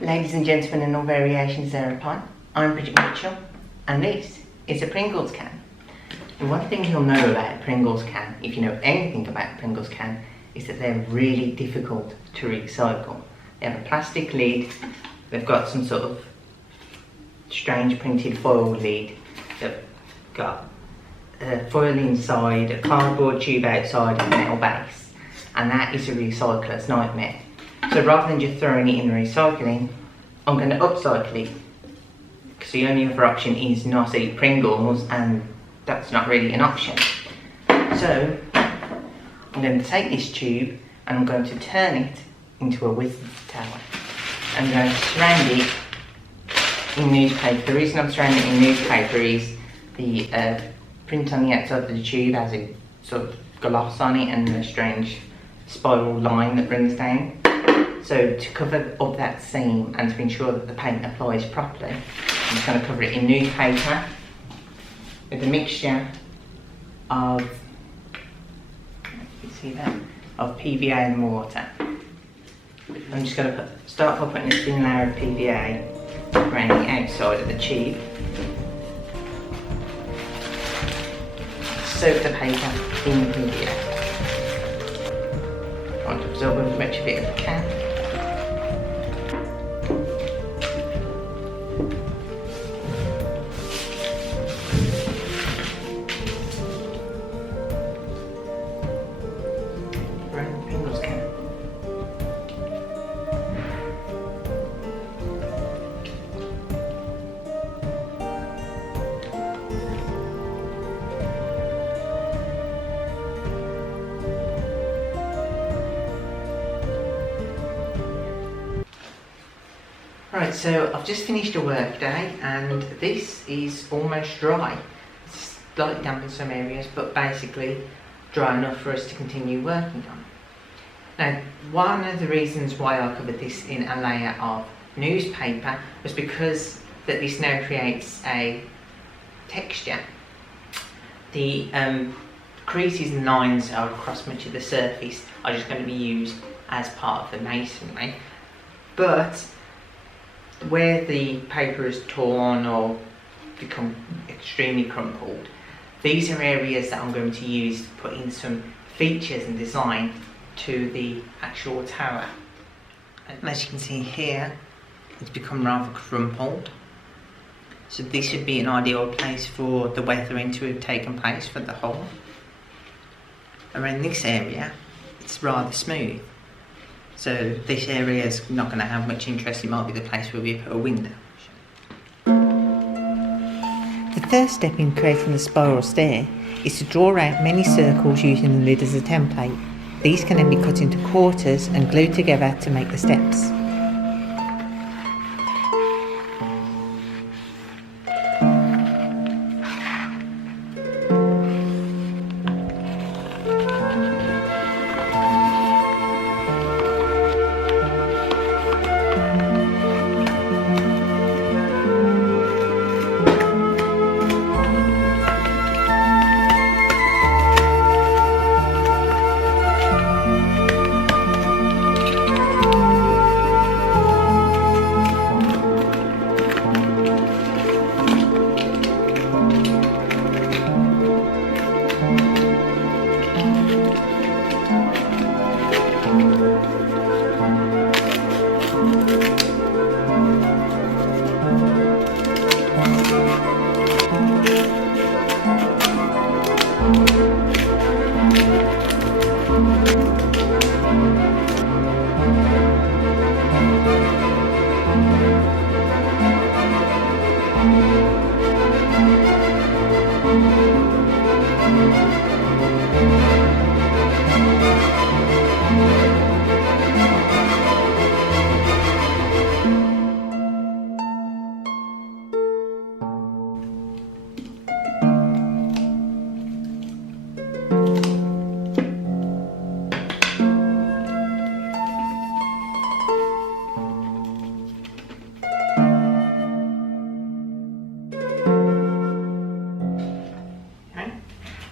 Ladies and gentlemen and all variations thereupon, I'm Bridget Mitchell and this is a Pringles can. And one thing you'll know about a Pringles can, if you know anything about a Pringles can, is that they're really difficult to recycle. They have a plastic lid, they've got some sort of strange printed foil lid, they've got foil inside, a cardboard tube outside and a metal base. And that is a recycler's nightmare. So rather than just throwing it in the recycling, I'm going to upcycle it. Because the only other option is not eat Pringles, and that's not really an option. So I'm going to take this tube and I'm going to turn it into a wizard's tower. I'm going to surround it in newspaper. The reason I'm surrounding it in newspaper is the print on the outside of the tube has a sort of gloss on it and a strange spiral line that runs down. So to cover up that seam and to ensure that the paint applies properly, I'm just going to cover it in newspaper with a mixture of, you see that, of PVA and water. I'm just going to start by putting a thin layer of PVA around the outside of the tube. Soak the paper in the PVA. I want to absorb as much of it as I can. Pringles can. Right, so I've just finished a work day and this is almost dry. It's slightly damp in some areas, but basically dry enough for us to continue working on. Now, one of the reasons why I covered this in a layer of newspaper was because that this now creates a texture. The creases and lines that are across much of the surface are just going to be used as part of the masonry, but where the paper is torn or become extremely crumpled, these are areas that I'm going to use to put in some features and design to the actual tower. And as you can see here, it's become rather crumpled. So this should be an ideal place for the weathering to have taken place for the whole. Around this area, it's rather smooth. So this area is not going to have much interest. It might be the place where we put a window. The first step in creating the spiral stair is to draw out many circles using the lid as a template. These can then be cut into quarters and glued together to make the steps.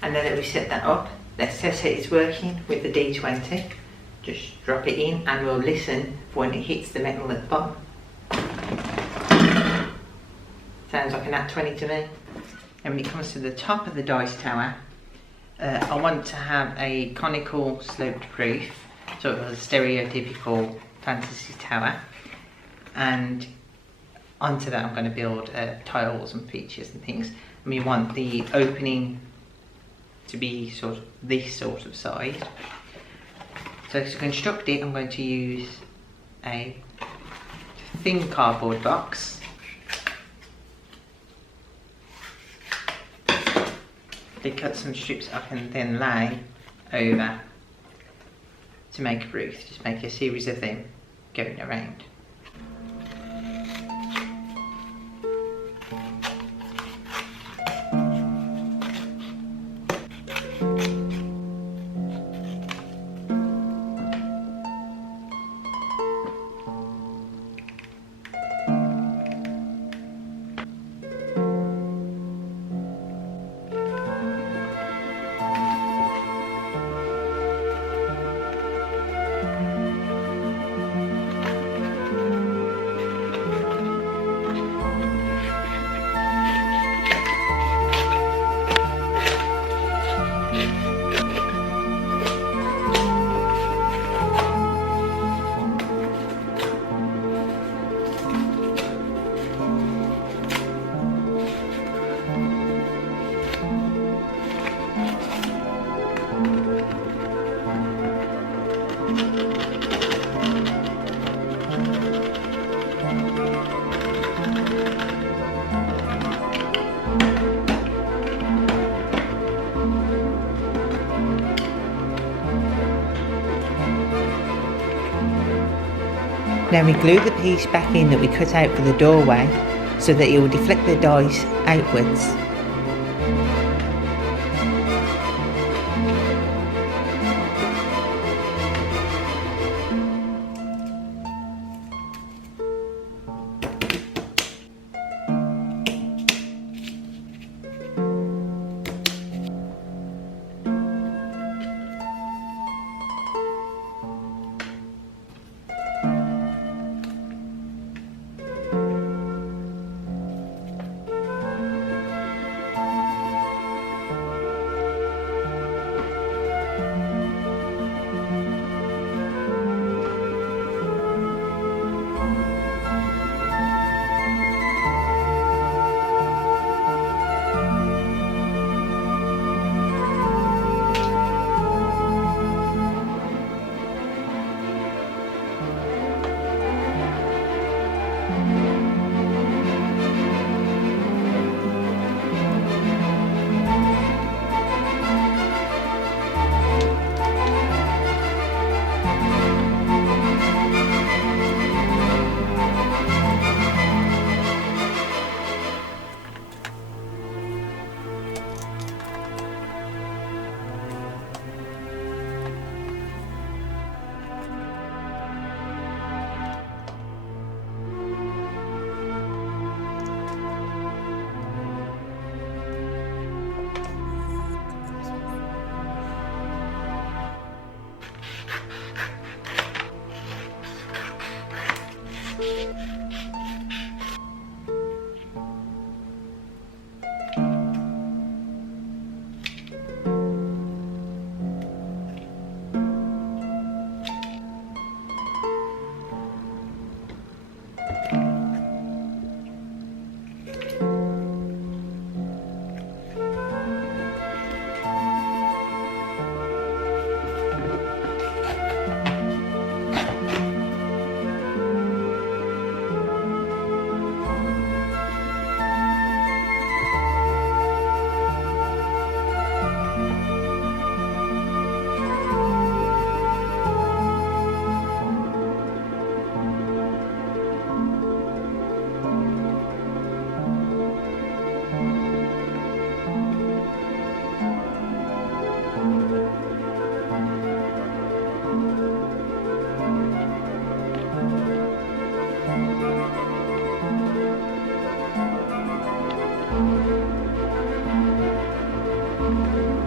And now that we've set that up, let's test that it's working with the D20. Just drop it in and we'll listen for when it hits the metal at the bottom. Sounds like a nat 20 to me. And when it comes to the top of the dice tower, I want to have a conical sloped roof, sort of a stereotypical fantasy tower, and onto that I'm going to build tiles and features and things. And we want the opening to be sort of this sort of size. So to construct it, I'm going to use a thin cardboard box. They cut some strips I can then lay over to make a roof. Just make a series of them going around. Now we glue the piece back in that we cut out for the doorway so that it will deflect the dice outwards.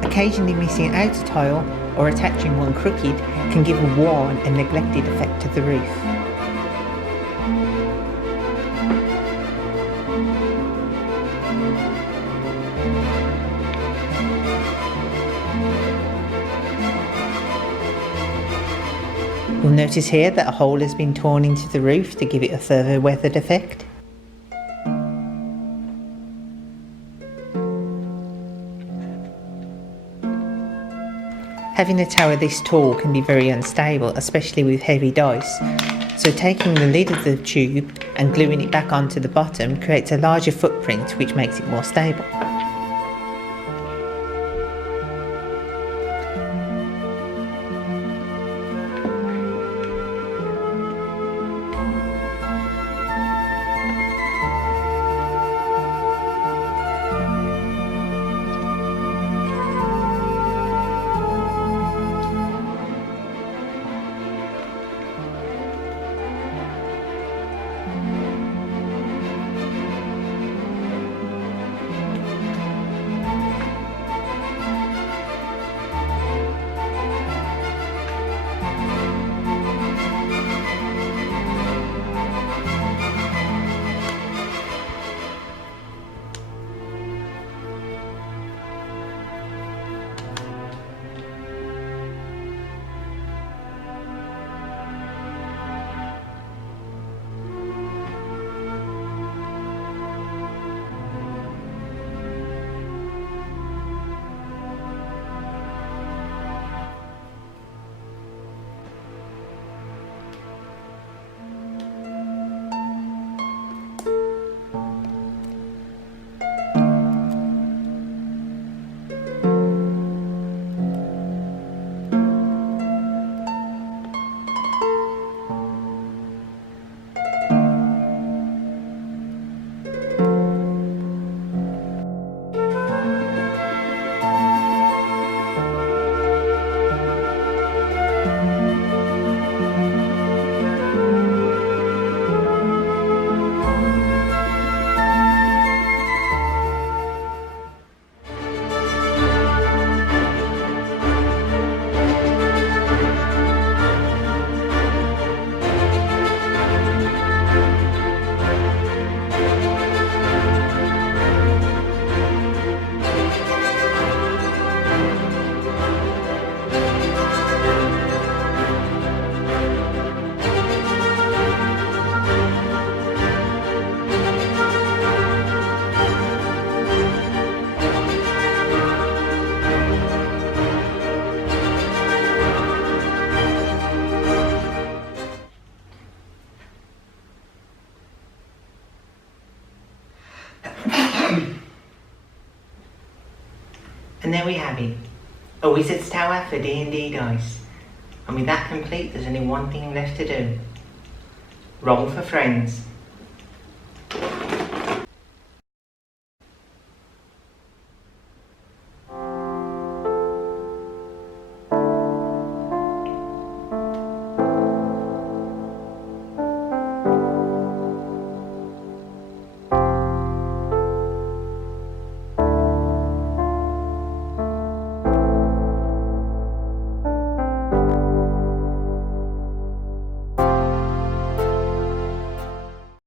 Occasionally missing out a tile or attaching one crooked can give a worn and neglected effect to the roof. You'll notice here that a hole has been torn into the roof to give it a further weathered effect. Having a tower this tall can be very unstable, especially with heavy dice, so taking the lid of the tube and gluing it back onto the bottom creates a larger footprint, which makes it more stable. And there we have it, a wizard's tower for D&D dice. And with that complete, there's only one thing left to do. Roll for friends.